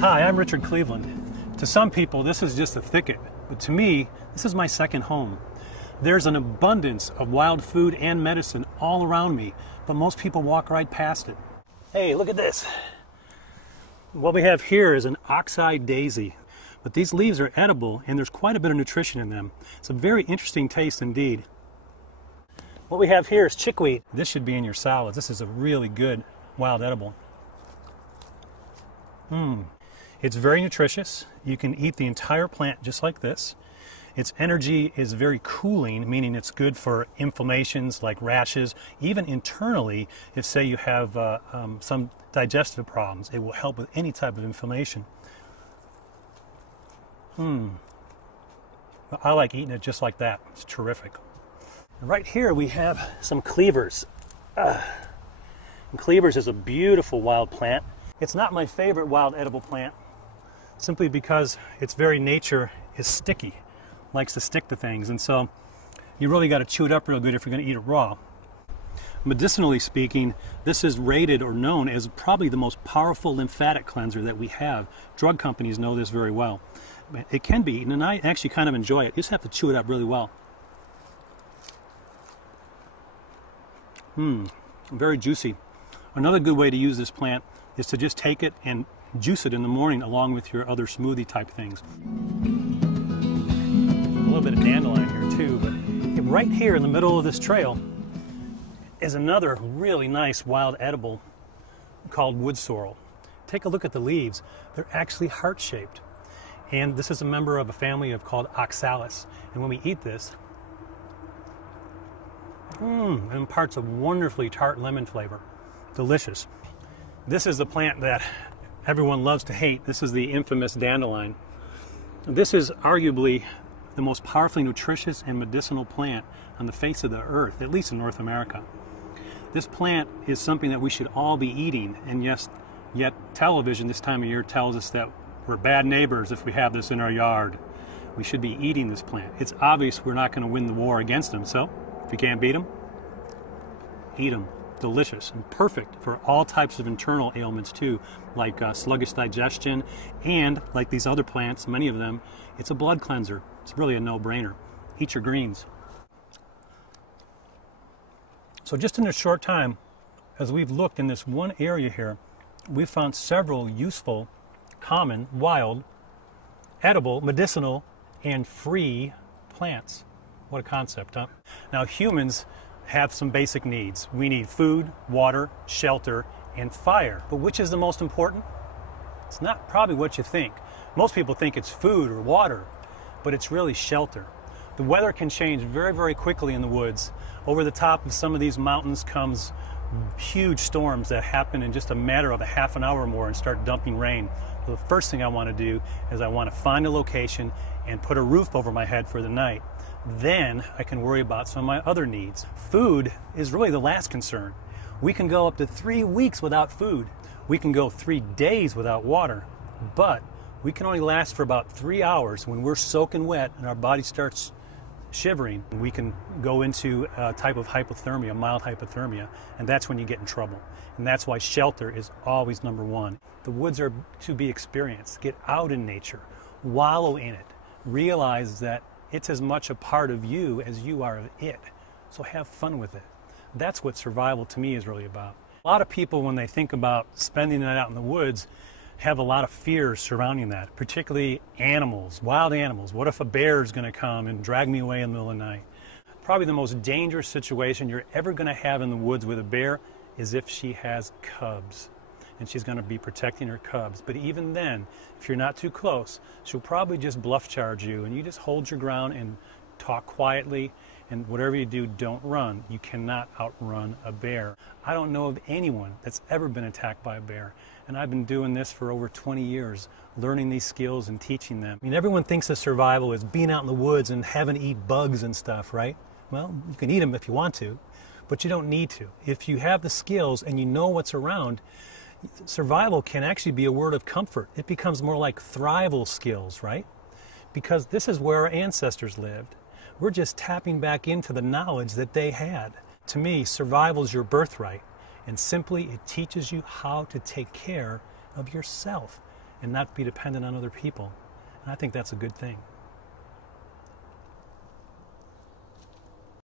Hi, I'm Richard Cleveland. To some people, this is just a thicket, but to me, this is my second home. There's an abundance of wild food and medicine all around me, but most people walk right past it. Hey, look at this. What we have here is an oxeye daisy, but these leaves are edible and there's quite a bit of nutrition in them. It's a very interesting taste indeed. What we have here is chickweed. This should be in your salads. This is a really good wild edible. It's very nutritious. You can eat the entire plant just like this. Its energy is very cooling, meaning it's good for inflammations like rashes. Even internally, if say you have some digestive problems, it will help with any type of inflammation. I like eating it just like that. It's terrific. Right here we have some cleavers. And cleavers is a beautiful wild plant. It's not my favorite wild edible plant, simply because its very nature is sticky, likes to stick to things, and so you really got to chew it up real good if you're going to eat it raw. Medicinally speaking, this is rated or known as probably the most powerful lymphatic cleanser that we have. Drug companies know this very well. It can be eaten, and I actually kind of enjoy it. You just have to chew it up really well. Very juicy. Another good way to use this plant is to just take it and juice it in the morning along with your other smoothie type things. A little bit of dandelion here too, but right here in the middle of this trail is another really nice wild edible called wood sorrel. Take a look at the leaves. They're actually heart-shaped. And this is a member of a family called oxalis. And when we eat this, it imparts a wonderfully tart lemon flavor. Delicious. This is the plant that everyone loves to hate. This is the infamous dandelion. This is arguably the most powerfully nutritious and medicinal plant on the face of the earth, at least in North America. This plant is something that we should all be eating, and yes, yet television this time of year tells us that we're bad neighbors if we have this in our yard. We should be eating this plant. It's obvious we're not going to win the war against them, so if you can't beat them, eat them. Delicious and perfect for all types of internal ailments too, like sluggish digestion, and like these other plants, many of them, it's a blood cleanser. It's really a no-brainer. Eat your greens. So just in a short time, as we've looked in this one area here, we've found several useful, common, wild, edible, medicinal, and free plants. What a concept, huh? Now humans have some basic needs. We need food, water, shelter, and fire. But which is the most important? It's not probably what you think. Most people think it's food or water, but it's really shelter. The weather can change very, very quickly in the woods. Over the top of some of these mountains comes huge storms that happen in just a matter of a half an hour or more and start dumping rain. So the first thing I want to do is I want to find a location and put a roof over my head for the night. Then I can worry about some of my other needs. Food is really the last concern. We can go up to 3 weeks without food. We can go 3 days without water. But we can only last for about 3 hours when we're soaking wet and our body starts shivering. We can go into a type of hypothermia, mild hypothermia, and that's when you get in trouble. And that's why shelter is always number one. The woods are to be experienced. Get out in nature. Wallow in it. Realize that it's as much a part of you as you are of it. So have fun with it. That's what survival to me is really about. A lot of people, when they think about spending the night out in the woods, have a lot of fears surrounding that, particularly animals, wild animals. What if a bear is going to come and drag me away in the middle of the night? Probably the most dangerous situation you're ever going to have in the woods with a bear is if she has cubs. And she's going to be protecting her cubs. But even then, if you're not too close, she'll probably just bluff charge you, and you just hold your ground and talk quietly, and whatever you do, don't run. You cannot outrun a bear. I don't know of anyone that's ever been attacked by a bear, and I've been doing this for over 20 years, learning these skills and teaching them. I mean, everyone thinks of survival as being out in the woods and having to eat bugs and stuff, right? Well, you can eat them if you want to, but you don't need to. If you have the skills and you know what's around, survival can actually be a word of comfort. It becomes more like thrival skills, right? Because this is where our ancestors lived. We're just tapping back into the knowledge that they had. To me, survival is your birthright, and simply it teaches you how to take care of yourself. and not be dependent on other people. And I think that's a good thing.